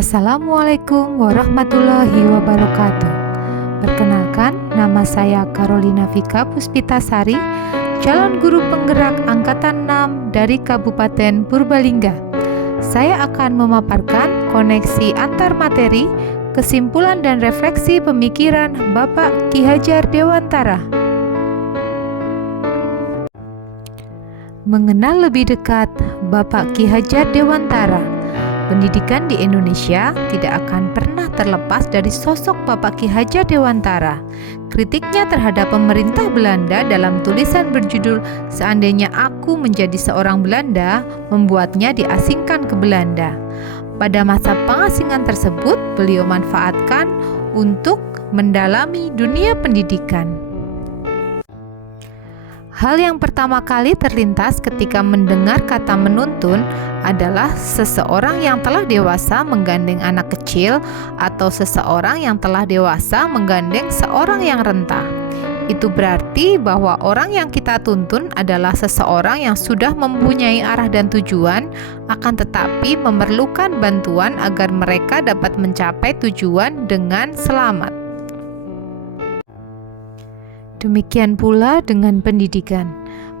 Assalamualaikum warahmatullahi wabarakatuh. Perkenalkan, nama saya Carolina Vika Puspitasari, calon guru penggerak Angkatan 6 dari Kabupaten Purbalingga. Saya akan memaparkan koneksi antar materi, kesimpulan dan refleksi pemikiran Bapak Ki Hajar Dewantara. Mengenal lebih dekat Bapak Ki Hajar Dewantara. Pendidikan di Indonesia tidak akan pernah terlepas dari sosok Bapak Ki Hajar Dewantara. Kritiknya terhadap pemerintah Belanda dalam tulisan berjudul "Seandainya Aku Menjadi Seorang Belanda" membuatnya diasingkan ke Belanda. Pada masa pengasingan tersebut, beliau manfaatkan untuk mendalami dunia pendidikan. Hal yang pertama kali terlintas ketika mendengar kata menuntun adalah seseorang yang telah dewasa menggandeng anak kecil atau seseorang yang telah dewasa menggandeng seorang yang renta. Itu berarti bahwa orang yang kita tuntun adalah seseorang yang sudah mempunyai arah dan tujuan, akan tetapi memerlukan bantuan agar mereka dapat mencapai tujuan dengan selamat. Demikian pula dengan pendidikan.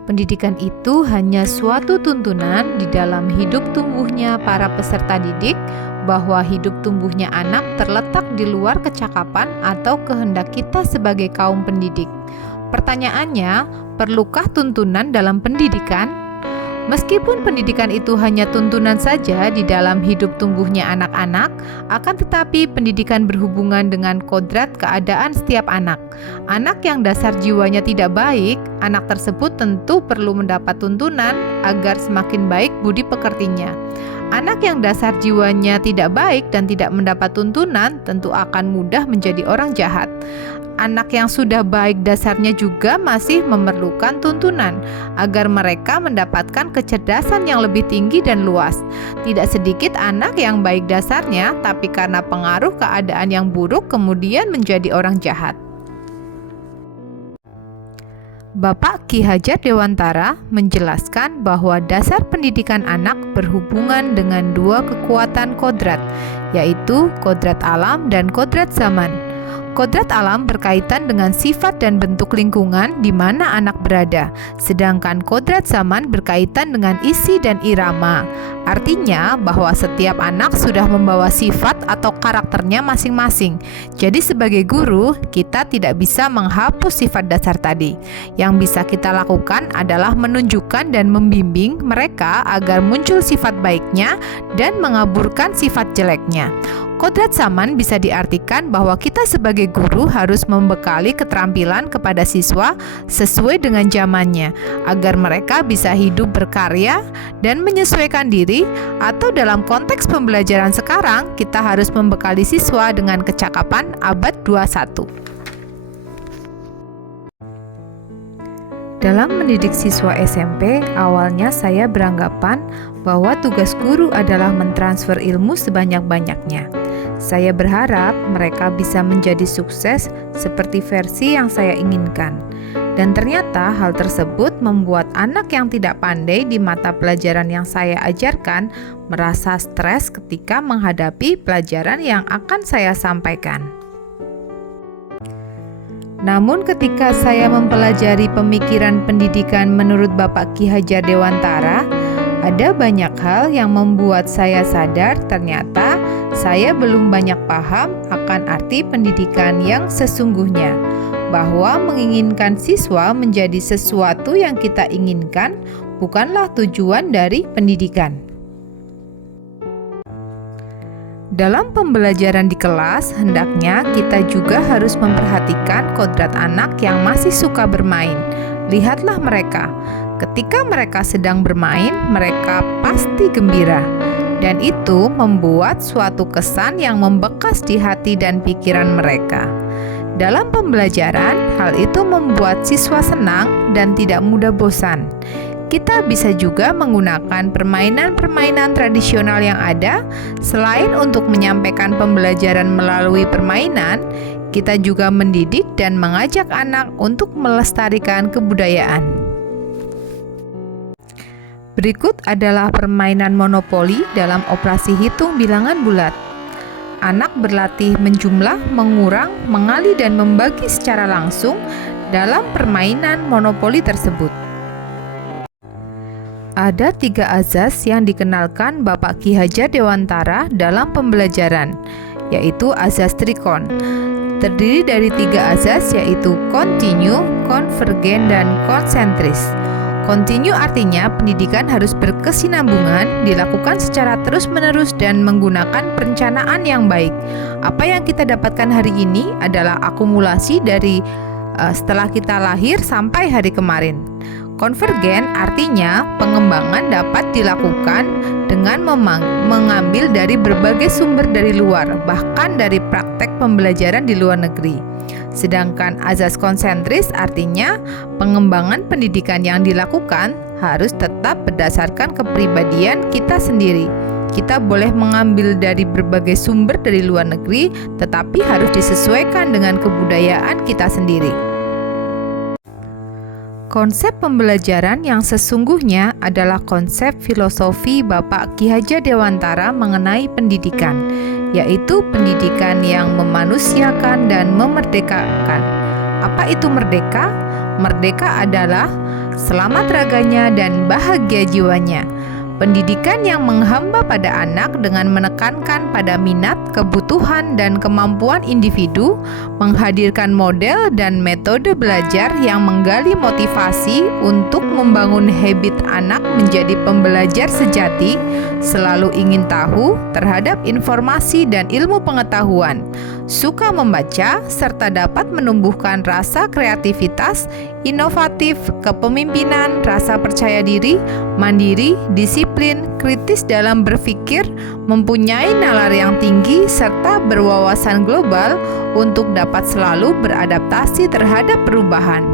Pendidikan itu hanya suatu tuntunan di dalam hidup tumbuhnya para peserta didik, bahwa hidup tumbuhnya anak terletak di luar kecakapan atau kehendak kita sebagai kaum pendidik. Pertanyaannya, perlukah tuntunan dalam pendidikan? Meskipun pendidikan itu hanya tuntunan saja di dalam hidup tumbuhnya anak-anak, akan tetapi pendidikan berhubungan dengan kodrat keadaan setiap anak. Anak yang dasar jiwanya tidak baik, anak tersebut tentu perlu mendapat tuntunan agar semakin baik budi pekertinya. Anak yang dasar jiwanya tidak baik dan tidak mendapat tuntunan tentu akan mudah menjadi orang jahat. Anak yang sudah baik dasarnya juga masih memerlukan tuntunan agar mereka mendapatkan kecerdasan yang lebih tinggi dan luas. Tidak sedikit anak yang baik dasarnya, tapi karena pengaruh keadaan yang buruk kemudian menjadi orang jahat. Bapak Ki Hajar Dewantara menjelaskan bahwa dasar pendidikan anak berhubungan dengan dua kekuatan kodrat, yaitu kodrat alam dan kodrat zaman. Kodrat alam berkaitan dengan sifat dan bentuk lingkungan di mana anak berada, sedangkan kodrat zaman berkaitan dengan isi dan irama. Artinya bahwa setiap anak sudah membawa sifat atau karakternya masing-masing. Jadi sebagai guru, kita tidak bisa menghapus sifat dasar tadi. Yang bisa kita lakukan adalah menunjukkan dan membimbing mereka agar muncul sifat baiknya dan mengaburkan sifat jeleknya. Kodrat zaman bisa diartikan bahwa kita sebagai guru harus membekali keterampilan kepada siswa sesuai dengan zamannya, agar mereka bisa hidup berkarya dan menyesuaikan diri, atau dalam konteks pembelajaran sekarang, kita harus membekali siswa dengan kecakapan abad 21. Dalam mendidik siswa SMP, awalnya saya beranggapan bahwa tugas guru adalah mentransfer ilmu sebanyak-banyaknya. Saya berharap mereka bisa menjadi sukses seperti versi yang saya inginkan. Dan ternyata hal tersebut membuat anak yang tidak pandai di mata pelajaran yang saya ajarkan merasa stres ketika menghadapi pelajaran yang akan saya sampaikan. Namun ketika saya mempelajari pemikiran pendidikan menurut Bapak Ki Hajar Dewantara, ada banyak hal yang membuat saya sadar ternyata saya belum banyak paham akan arti pendidikan yang sesungguhnya, bahwa menginginkan siswa menjadi sesuatu yang kita inginkan bukanlah tujuan dari pendidikan. Dalam pembelajaran di kelas, hendaknya kita juga harus memperhatikan kodrat anak yang masih suka bermain. Lihatlah mereka. Ketika mereka sedang bermain, mereka pasti gembira. Dan itu membuat suatu kesan yang membekas di hati dan pikiran mereka. Dalam pembelajaran, hal itu membuat siswa senang dan tidak mudah bosan. Kita bisa juga menggunakan permainan-permainan tradisional yang ada. Selain untuk menyampaikan pembelajaran melalui permainan, kita juga mendidik dan mengajak anak untuk melestarikan kebudayaan. Berikut adalah permainan monopoli dalam operasi hitung bilangan bulat. anak berlatih menjumlah, mengurang, mengali, dan membagi secara langsung dalam permainan monopoli tersebut. Ada 3 azas yang dikenalkan Bapak Ki Hajar Dewantara dalam pembelajaran, yaitu azas trikon. Terdiri dari 3 azas, yaitu kontinu, konvergen, dan konsentris. Kontinu artinya pendidikan harus berkesinambungan, dilakukan secara terus-menerus dan menggunakan perencanaan yang baik. Apa yang kita dapatkan hari ini adalah akumulasi dari setelah kita lahir sampai hari kemarin. Konvergen artinya pengembangan dapat dilakukan dengan mengambil dari berbagai sumber dari luar, bahkan dari praktek pembelajaran di luar negeri. Sedangkan azas konsentris artinya pengembangan pendidikan yang dilakukan harus tetap berdasarkan kepribadian kita sendiri. Kita boleh mengambil dari berbagai sumber dari luar negeri, tetapi harus disesuaikan dengan kebudayaan kita sendiri. Konsep pembelajaran yang sesungguhnya adalah konsep filosofi Bapak Ki Hajar Dewantara mengenai pendidikan, yaitu pendidikan yang memanusiakan dan memerdekakan. Apa itu merdeka? Merdeka adalah selamat raganya dan bahagia jiwanya. Pendidikan yang menghamba pada anak dengan menekankan pada minat, kebutuhan, dan kemampuan individu, menghadirkan model dan metode belajar yang menggali motivasi untuk membangun habit anak menjadi pembelajar sejati, selalu ingin tahu terhadap informasi dan ilmu pengetahuan, suka membaca, serta dapat menumbuhkan rasa kreativitas, inovatif, kepemimpinan, rasa percaya diri, mandiri, disiplin, kritis dalam berpikir, mempunyai nalar yang tinggi, serta berwawasan global untuk dapat selalu beradaptasi terhadap perubahan.